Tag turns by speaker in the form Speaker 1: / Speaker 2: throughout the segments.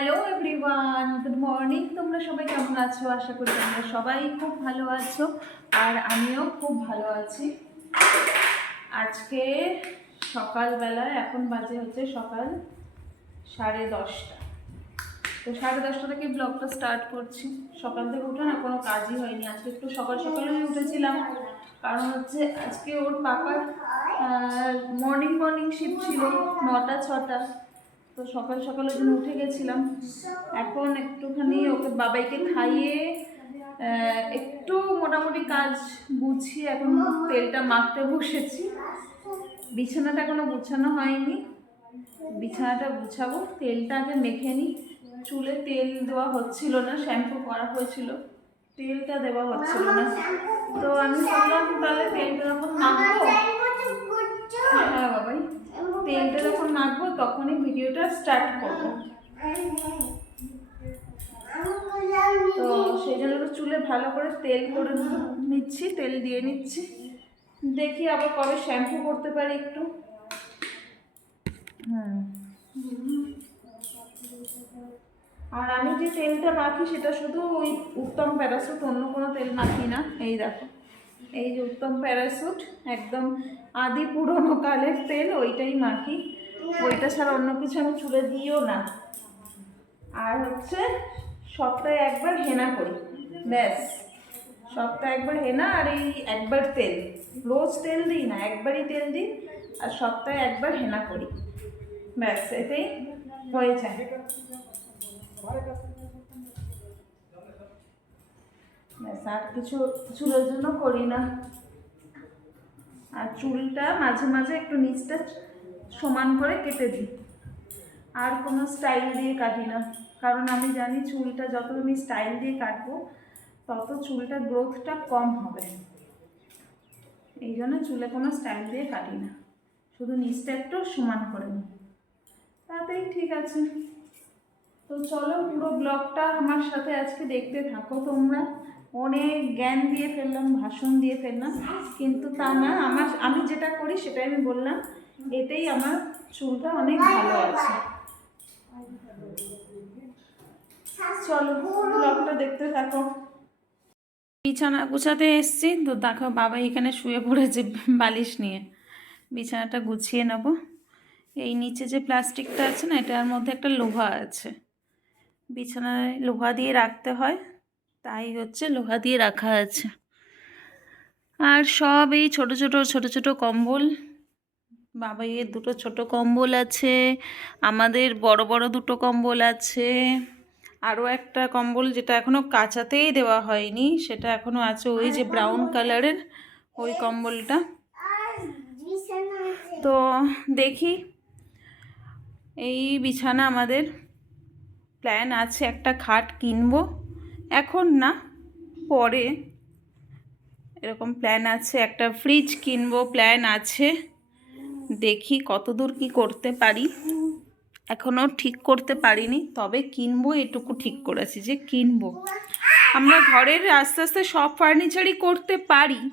Speaker 1: Hello everyone good morning তোমরা সবাই কেমন আছো? আশা করি তোমরা সবাই খুব ভালো আছো, আর আমিও খুব ভালো আছি। আজকে সকালবেলা এখন বাজে হচ্ছে সকাল সাড়ে দশটা। তো সাড়ে দশটা থেকে ব্লগটা স্টার্ট করছি। সকাল থেকে উঠে না কোনো কাজই হয়নি। আজকে একটু সকাল সকালেই উঠেছিলাম। কারণ হচ্ছে আজকে ওর পাপার মর্নিং মর্নিং শিফট ছিল নটা, ছটা। তো সকাল সকাল ওই জন্য উঠে গেছিলাম। এখন একটুখানি ওকে বাবাইকে খাইয়ে একটু মোটামুটি কাজ গুছিয়ে এখন তেলটা মাখতে বসেছি। বিছানাটা এখনও গুছানো হয়নি। বিছানাটা গুছাবো, তেলটা আগে মেখে নিই। চুলে তেল দেওয়া হচ্ছিল না, শ্যাম্পু করা হয়েছিল। তেলটা দেওয়া হচ্ছিল না। তো আমি ভাবলাম তাহলে তেলটা যখন মাখবো। হ্যাঁ বাবাই। তেলটা যখন মাখবো তখনই ভিডিওটা স্টার্ট করব। তো সেই জন্য চুলে ভালো করে তেল করে নিচ্ছি, তেল দিয়ে নিচ্ছি। দেখি আবার কবে শ্যাম্পু করতে পারি একটু। হুম। আর আমি যে তেলটা মাখি, সেটা শুধু ওই উত্তম প্যারাসুট অন্য কোনো তেল মাখি না। এই দেখো, এই যে উত্তম প্যারাসুট একদম আদি পুরনো কালের তেল, ওইটাই মাখি। ওইটা ছাড়া অন্য কিছু আমি চুলে দিও না। আর হচ্ছে, সপ্তাহে একবার হেনা করি। ব্যাস, সপ্তাহে একবার হেনা আর এই একবার তেল। রোজ তেল দিই না, একবারই তেল দিই আর সপ্তাহে একবার হেনা করি। ব্যাস, এতেই হয়ে যায়। ব্যাস, আর কিছু চুলের জন্য করি না। আর চুলটা মাঝে মাঝে একটু নিচটা সমান করে কেটে দিই। আর কোনো স্টাইল দিয়ে কাটি না। কারণ আমি জানি চুলটা যত আমি স্টাইল দিয়ে কাটবো, তত চুলটা গ্রোথটা কম হবে। এই জন্য চুলে কোনো স্টাইল দিয়ে কাটি না। শুধু নিচটা একটু সমান করে নিই। তাতেই ঠিক আছে। তো চলো পুরো ব্লগটা আমার সাথে আজকে দেখতে থাকো তোমরা। অনেক জ্ঞান দিয়ে ফেললাম, ভাষণ দিয়ে ফেললাম। কিন্তু তা না, আমার, আমি যেটা করি সেটাই আমি বললাম, এতেই আমার চুলটা অনেক ভালো আছে। চলো ব্লগটা দেখতে থাকো। বিছানা গুছাতে এসছি, তো দেখো বাবা এখানে শুয়ে পড়েছে বালিশ নিয়ে। বিছানাটা গুছিয়ে নেব। এই নিচে যে প্লাস্টিকটা আছে না, এটার মধ্যে একটা লোহা আছে। বিছানায় লোহা দিয়ে রাখতে হয়। তাই হচ্ছে লোহা দিয়ে রাখা আছে। আর সব এই ছোটো ছোটো ছোটো ছোটো কম্বল। বাবাইয়ের দুটো ছোট কম্বল আছে, আমাদের বড় বড় দুটো কম্বল আছে। আরও একটা কম্বল যেটা এখনও কাঁচাতেই দেওয়া হয়নি, সেটা এখনও আছে ওই যে ব্রাউন কালারের ওই কম্বলটা। তো দেখি, এই বিছানা আমাদের প্ল্যান আছে একটা খাট কিনবো। এখন না, পরে এরকম প্ল্যান আছে, একটা ফ্রিজ কিনবো প্ল্যান আছে। দেখি কতদূর কি করতে পারি। এখনও ঠিক করতে পারিনি, তবে কিনবো, এটুকু ঠিক করেছি যে কিনবো। আমরা ঘরের আস্তে আস্তে সব ফার্নিচারই করতে পারি।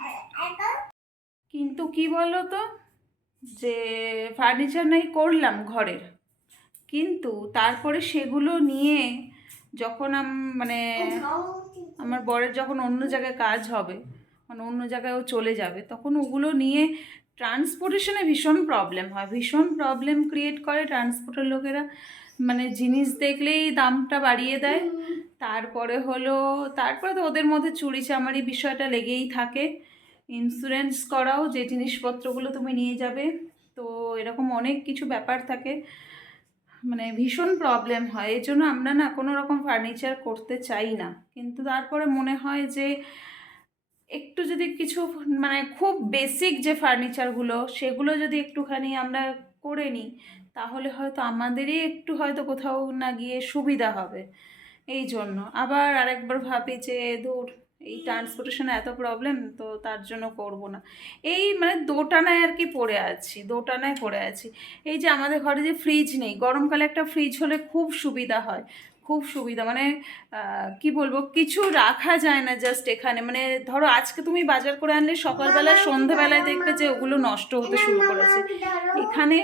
Speaker 1: কিন্তু কি বলো তো যে ফার্নিচার নাই করলাম ঘরের। কিন্তু তারপরে সেগুলো নিয়ে যখন আম মানে আমার বরের যখন অন্য জায়গায় কাজ হবে মানে অন্য জায়গায় ও চলে যাবে তখন ওগুলো নিয়ে ট্রান্সপোর্টেশনে ভীষণ প্রবলেম হয়। ভীষণ প্রবলেম ক্রিয়েট করে ট্রান্সপোর্টের লোকেরা। মানে জিনিস দেখলেই দামটা বাড়িয়ে দেয়। তারপরে হলো তারপরে তো ওদের মধ্যে চুরি চামারি বিষয়টা লেগেই থাকে। ইন্স্যুরেন্স করাও যে জিনিসপত্রগুলো তুমি নিয়ে যাবে তো এরকম অনেক কিছু ব্যাপার থাকে। মানে ভীষণ প্রবলেম হয়। এই জন্য আমরা না কোনো রকম ফার্নিচার করতে চাই না। কিন্তু তারপরে মনে হয় যে একটু যদি কিছু মানে খুব বেসিক যে ফার্নিচারগুলো সেগুলো যদি একটুখানি আমরা করে নিই, তাহলে হয়তো আমাদেরই একটু হয়তো কোথাও না গিয়ে সুবিধা হবে। এই জন্য। আবার আরেকবার ভাবি যে দূর এই ট্রান্সপোর্টেশনে এত প্রবলেম তো তার জন্য করব না। এই মানে দোটানায় আর কি পড়ে আছি দোটানায় পড়ে আছি। এই যে আমাদের ঘরে যে ফ্রিজ নেই গরমকালে একটা ফ্রিজ হলে খুব সুবিধা হয় খুব সুবিধা। মানে কি বলব কিছু রাখা যায় না জাস্ট এখানে। মানে ধরো আজকে তুমি বাজার করে আনলে সকালবেলা সন্ধেবেলায় দেখবে যে ওগুলো নষ্ট হতে শুরু করেছে। এখানে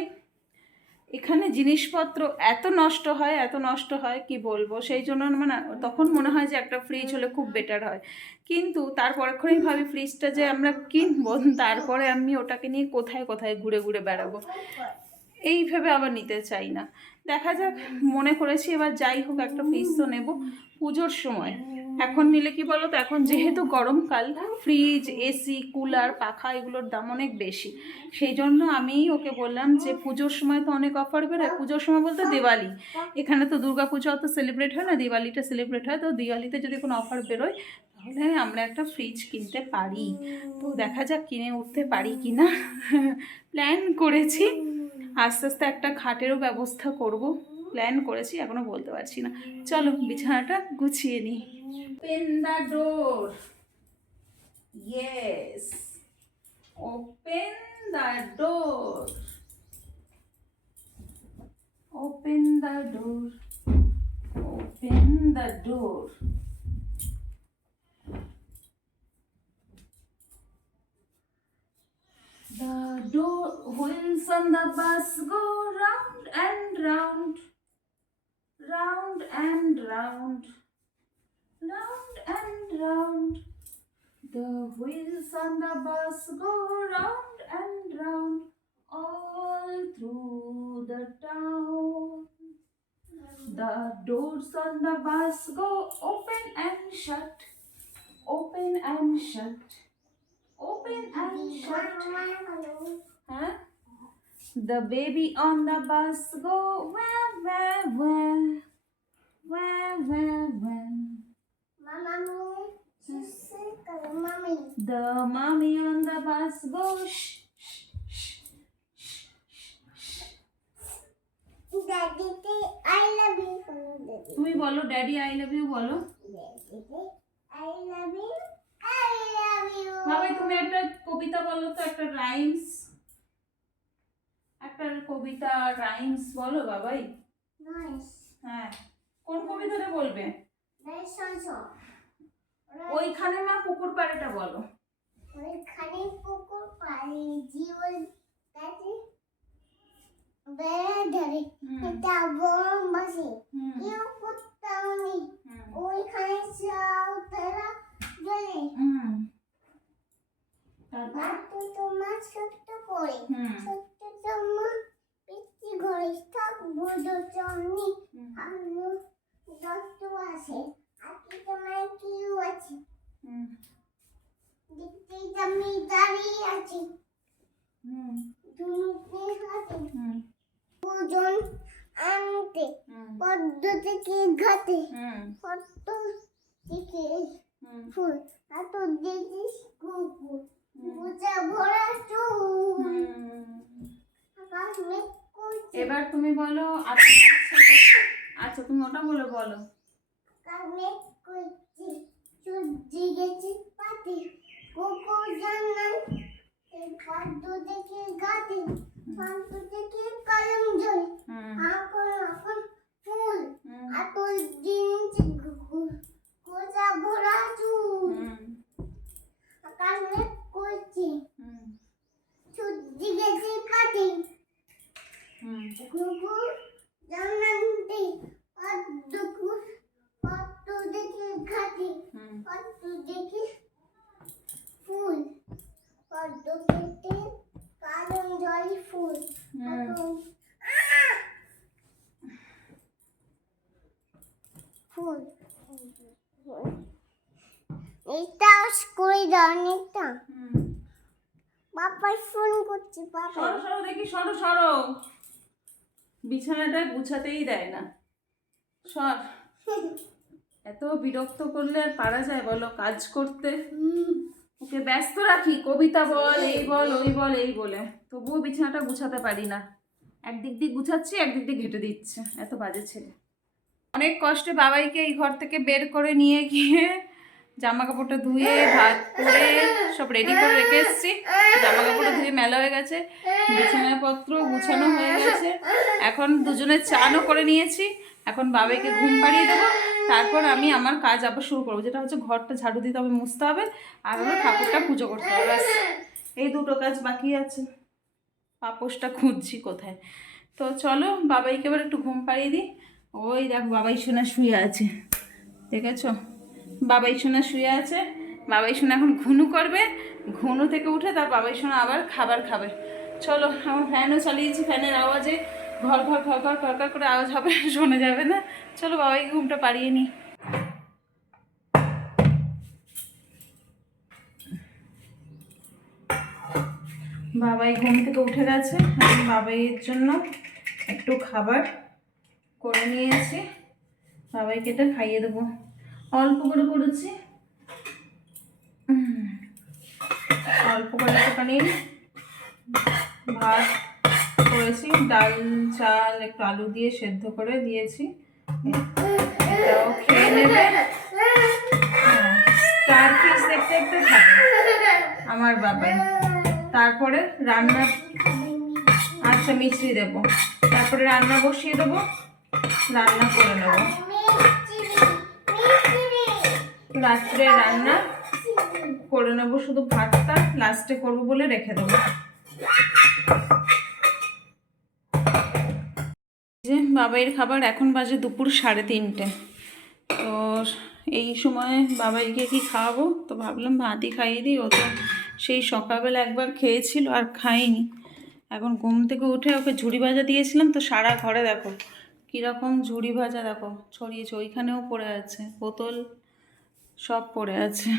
Speaker 1: এখানে জিনিসপত্র এত নষ্ট হয়, এত নষ্ট হয়, কি বলব? সেই জন্য মানে তখন মনে হয় যে একটা ফ্রিজ হলে খুব বেটার হয়। কিন্তু তারপর এক্ষুনি ভাবি ফ্রিজটা যে আমরা কিনবো, তারপরে আমি ওটাকে নিয়ে কোথায় কোথায় ঘুরে ঘুরে বেড়াবো? এই ভেবে আবার নিতে চাই না। দেখা যাক, মনে করেছি এবার যাই হোক, একটা ফ্রিজ তো নেব। পুজোর সময়। এখন নিলে কি বলো তো এখন যেহেতু গরমকাল ফ্রিজ এসি কুলার পাখা এগুলোর দাম অনেক বেশি। সেই জন্য আমি ওকে বললাম যে পুজোর সময় তো অনেক অফার বেরোয়। পুজোর সময় বলতে দিওয়ালি। এখানে তো দুর্গা পুজো অত সেলিব্রেট হয় না, দিওয়ালিটা সেলিব্রেট হয়। তো দিওয়ালিতে যদি কোনো অফার বেরোয়, তাহলে আমরা একটা ফ্রিজ কিনতে পারি। তো দেখা যাক কিনে উঠতে পারি কি না প্ল্যান করেছি। আস্তে আস্তে একটা খাটেরও ব্যবস্থা করব। প্ল্যান করেছি এখনও বলতে পারছি না। চলো বিছানাটা গুছিয়ে নিই open the door yes open the door open the door open the door The door wheels on the bus go round and round, round and round, round and round. The wheels on the bus go round and round all through the town. The doors on the bus go open and shut, open and shut, open and shut. Huh? The baby on the bus go The mommy on the bus go shh shh shh.
Speaker 2: I love you from daddy.
Speaker 1: তুমি বলো daddy I love you বলো. বাবাই তুমি একটা কবিতা বলো তো একটা rhymes একটা কবিতা রাইমস বলো বাবাই. হ্যাঁ। কোন কবিতাটা বলবে? ওইখানে মা পুকুর পাড়েটা বলো।
Speaker 2: ওইখানে পুকুর পাড়ে জীবন কাছে বেড়া ধরে
Speaker 1: হুম,
Speaker 2: বোম বসে। কেউ কোথাও নেই। ওইখানে চাও তারা
Speaker 1: হুম। তারপর?
Speaker 2: তোমার ছোট্ট করে। ছোট্ট তোমার পিচ্ছি ঘরে সব বুঝো চন্নি
Speaker 1: হুম,
Speaker 2: আলো দত্ত আছে। আজকে তোমার কিউ আছে। দেখতে আমি দাঁড়িয়ে আছি। ওজন আনতে। পদ্ম থেকে ঘাটে। পদ্ম থেকে ফুল। এত দেখিস কুকুর। বোঝা ভরা চুল। আকাশ মেঘ
Speaker 1: এবার তুমি বলো আচ্ছা আচ্ছা, আচ্ছা, আচ্ছা তুমি ওটা বলে বলো।
Speaker 2: গেছে কুকুর জানান পদ্ম থেকে ঘাটে পদ্ম থেকে কলম জল
Speaker 1: হুম,
Speaker 2: এখন এখন ফুল
Speaker 1: হুম,
Speaker 2: এত জিনিস গোজা ভরা চুল
Speaker 1: হুম,
Speaker 2: আকাশ মেঘ করছে
Speaker 1: হুম,
Speaker 2: সূর্য গেছে পাতে
Speaker 1: হুম।
Speaker 2: কুকুর জানান্তে পদ্ম কু- পদ্ম দেখে ঘাটে
Speaker 1: হুম,
Speaker 2: পদ্ম দেখে ফুল পদ্ম কেটে কালো জল ফুল
Speaker 1: হুম।
Speaker 2: পদ্ম- ফুল দাও অনেকটা
Speaker 1: হুম।
Speaker 2: বাপাই ফোন করছি বাবা
Speaker 1: সরো সরো দেখি সরো সরো। বিছানাটা গুছাতেই দেয় না। সর। এত বিরক্ত করলে আর পারা যায় বলো কাজ করতে? ওকে ব্যস্ত রাখি কবিতা বল এই বল ওই বল এই বলে। তবুও বিছানাটা গুছাতে পারি না। একদিক দিয়ে গুছাচ্ছি একদিক দিয়ে ঘেটে দিচ্ছে। এত বাজে ছেলে। অনেক কষ্টে বাবাইকে এই ঘর থেকে বের করে নিয়ে গিয়ে জামা কাপড়টা ধুয়ে, ভাত করে, সব রেডি করে রেখে এসেছি। জামা কাপড়টা ধুয়ে মেলা হয়ে গেছে। বিছানাপত্র গুছানো হয়ে গেছে। এখন দুজনে চানও করে নিয়েছি। এখন বাবাইকে ঘুম পাড়িয়ে দেবো। তারপর আমি আমার কাজ আবার শুরু করব। যেটা হচ্ছে ঘরটা ঝাড়ু দিতে হবে মুছতে হবে। আর হলো ঠাকুরটা পুজো করতে হবে এই দুটো কাজ বাকি আছে। পাপোশটা খুঁজছি কোথায়। তো চলো, বাবাইকে এবার একটু ঘুম পাড়িয়ে দিই। ওই দেখো, বাবাই সোনা শুয়ে আছে। দেখেছ? বাবাই সোনা শুয়ে আছে। বাবাই সোনা এখন ঘুনু করবে। ঘুনু থেকে উঠে তার বাবাই সোনা আবার খাবার খাবে। চলো, আমার ফ্যানও চালিয়েছি ফ্যানের আওয়াজে। ঘর ঘর ঘর ঘর ঘর করে আওয়াজ হবে শোনা যাবে না। চলো, বাবাই ঘুমটা পাড়িয়ে নিই। বাবাই ঘুম থেকে উঠে গেছে। আমি বাবাইয়ের জন্য একটু খাবার করে নিয়েছি। বাবাইকে এটা খাইয়ে দেবো। অল্প করে করেছি। অল্প করে একটুখানি ভাত করেছি ডাল চাল একটু আলু দিয়ে সেদ্ধ করে দিয়েছি। খেয়ে নেবে। হ্যাঁ, পিস দেখতে দেখতে আমার বাবাই। তারপরে রান্না আচ্ছা মিষ্টি দেবো। তারপরে রান্না বসিয়ে দেবো রান্না করে নেব। রাত্রে রান্না করে নেব শুধু ভাতটা, লাস্টে করব বলে রেখে দেবো। যে বাবাইয়ের খাবার এখন বাজে দুপুর সাড়ে তিনটে। তো এই সময় বাবাইকে কি খাওয়াবো? তো ভাবলাম ভাতই খাইয়ে দিই, ও তো সেই সকালবেলা একবার খেয়েছিল আর খাইনি এখন ঘুম থেকে উঠে ওকে ঝুড়ি ভাজা দিয়েছিলাম, তো সারা ঘরে দেখো কীরকম ঝুড়ি ভাজা, দেখো ছড়িয়েছে ওইখানেও পড়ে আছে, বোতল সব পড়ে আছে।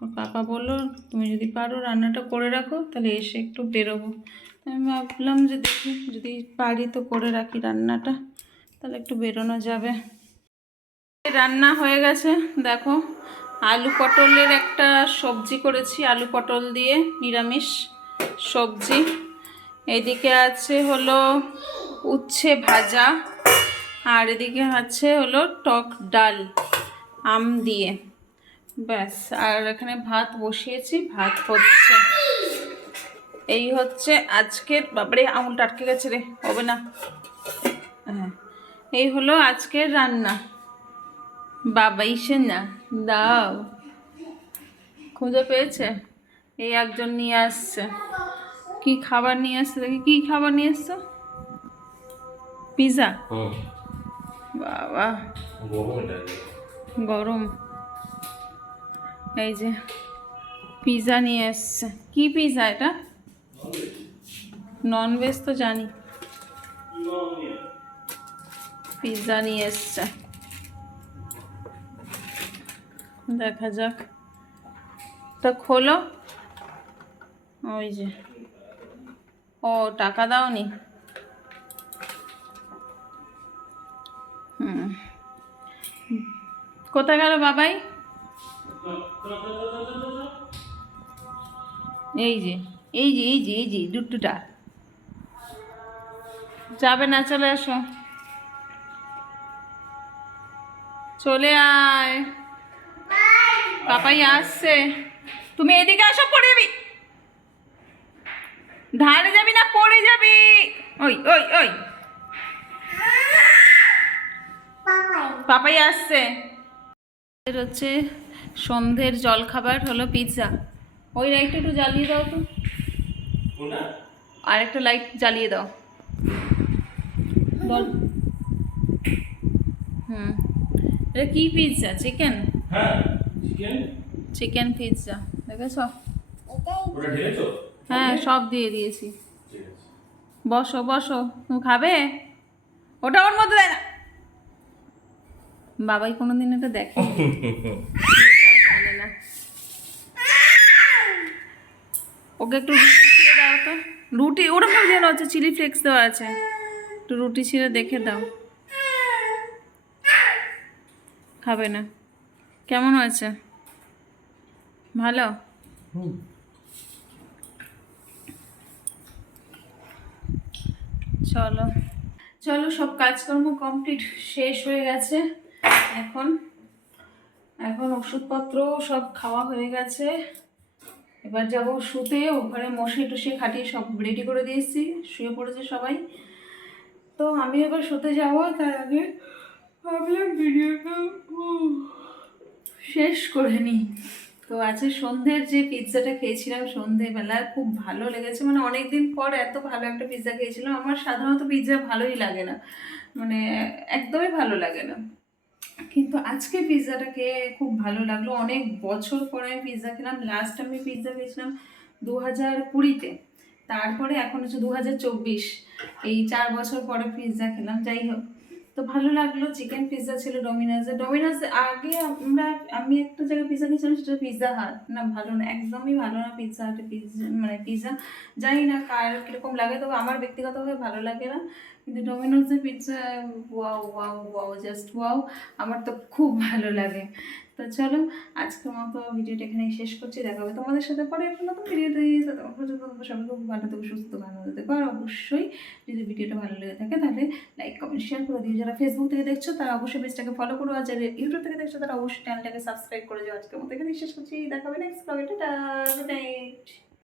Speaker 1: ওর পাপা বলল, তুমি যদি পারো রান্নাটা করে রাখো, তাহলে এসে একটু বেরোবো। আমি ভাবলাম যে দেখি, যদি পারি তো করে রাখি রান্নাটা, তাহলে একটু বেরোনো যাবে। রান্না হয়ে গেছে, দেখো। আলু পটলের একটা সবজি করেছি, আলু পটল দিয়ে নিরামিষ সবজি। এদিকে আছে হলো উচ্ছে ভাজা, আর এদিকে আছে হলো টক ডাল। আম দিয়ে। ব্যাস আর এখানে ভাত বসিয়েছি ভাত হচ্ছে এই হচ্ছে আজকের বাবারে আঙুলটা আটকে গেছে রে হবে না। হ্যাঁ এই হলো আজকের রান্না। বাবা ইসে না দাও। খুঁজে পেয়েছে? এই একজন নিয়ে আসছে। কি খাবার নিয়ে আসছে? দেখি কি খাবার নিয়ে এসছো পিৎজা
Speaker 3: হুম।
Speaker 1: বাবা।
Speaker 3: গরম।
Speaker 1: এই যে পিৎজা নিয়ে এসছে। কি পিৎজা এটা? নন ভেজ তো জানি। পিৎজা নিয়ে এসছে। দেখা যাক। তা খোলো। ওই যে। ও, টাকা দাওনি? হুম কোথায় গেল বাবাই? এই যে এই যে এই যে এই যে দুটুটা যাবে না চলে আসো। চলে আয়। পাপাই আসছে। তুমি এদিকে আসো পড়ে যাবি। ধারে যাবি না পড়ে যাবি। ওই ওই ওই। পাপাই আসছে। এর হচ্ছে সন্ধ্যের জলখাবার হলো পিৎজা ওই লাইটটা একটু জ্বালিয়ে দাও তো। আর একটা লাইট জ্বালিয়ে দাও। বল। হুম। এটা কি pizza chicken
Speaker 3: chicken
Speaker 1: chicken pizza দেখেছ? হ্যাঁ সব দিয়ে দিয়েছি। বসো বসো। তুমি খাবে? ওটা ওর মধ্যে দেয় না। বাবাই কোনোদিন এটা দেখে না। ওকে একটু রুটি ছিঁড়ে দাও তো। রুটি ওরকম যেন আছে, চিলি ফ্লেক্স দেওয়া আছে। একটু রুটি ছিঁড়ে দেখে দাও। খাবে না। কেমন হয়েছে? ভালো? চলো। চলো, সব কাজকর্ম কমপ্লিট, শেষ হয়ে গেছে। এখন এখন ওষুধপত্র সব খাওয়া হয়ে গেছে। এবার যাব শুতে ওখানে মশাই টসে খাটিয়ে সব রেডি করে দিয়েছি, শুয়ে পড়েছে সবাই। তো আমি এবার শুতে যাব, তার আগে ভাবলাম ভিডিওটা শেষ করে নিই। তো আছে সন্ধ্যের যে পিৎজাটা খেয়েছিলাম সন্ধ্যেবেলা খুব ভালো লেগেছে। মানে অনেক দিন পর এত ভালো একটা পিৎজা খেয়েছিলাম। আমার সাধারণত পিৎজা ভালোই লাগে না। মানে একদমই ভালো লাগে না। কিন্তু আজকে পিৎজাটা খেয়ে খুব ভালো লাগল। অনেক বছর পরে আমি পিৎজা খেলাম। লাস্ট আমি পিৎজা খেয়েছিলাম দু হাজার কুড়িতে। তারপরে এখন হচ্ছে দু হাজার চব্বিশ। এই চার বছর পরে পিৎজা খেলাম। যাই হোক। তো ভালো লাগল চিকেন পিৎজা ছিল ডোমিনোজে ডোমিনোজ আগে আমরা, আমি একটা জায়গায় পিৎজা খেয়েছিলাম, সেটা পিৎজা হাট না, ভালো না, একদমই ভালো না পিৎজা হাটে পিৎজা মানে পিৎজা জানি না কার কীরকম লাগে, তবে আমার ব্যক্তিগতভাবে ভালো লাগে না। কিন্তু ডোমিনোজের pizza wow wow wow just wow আমার তো খুব ভালো লাগে। তো চলো, আজকের মতো ভিডিওটা এখানে শেষ করছি। দেখা হবে তোমাদের সাথে পরে একটা নতুন ভিডিওতে ততক্ষণ পর্যন্ত তোমরা সবাই খুব ভালো থেকো, সুস্থ ভালো আনন্দ থেকো। আর অবশ্যই যদি ভিডিওটা ভালো লেগে থাকে, তাহলে লাইক কমেন্ট শেয়ার করে দিও। যারা ফেসবুক থেকে দেখছ, তারা অবশ্যই পেজটাকে ফলো করো। আর যারা ইউটিউব থেকে দেখছ, তারা অবশ্যই চ্যানেলটাকে সাবস্ক্রাইব করে যাও আজকের মতো এখানে শেষ করছি। দেখাবে নেক্সট ব্লগে টাটা গুড নাইট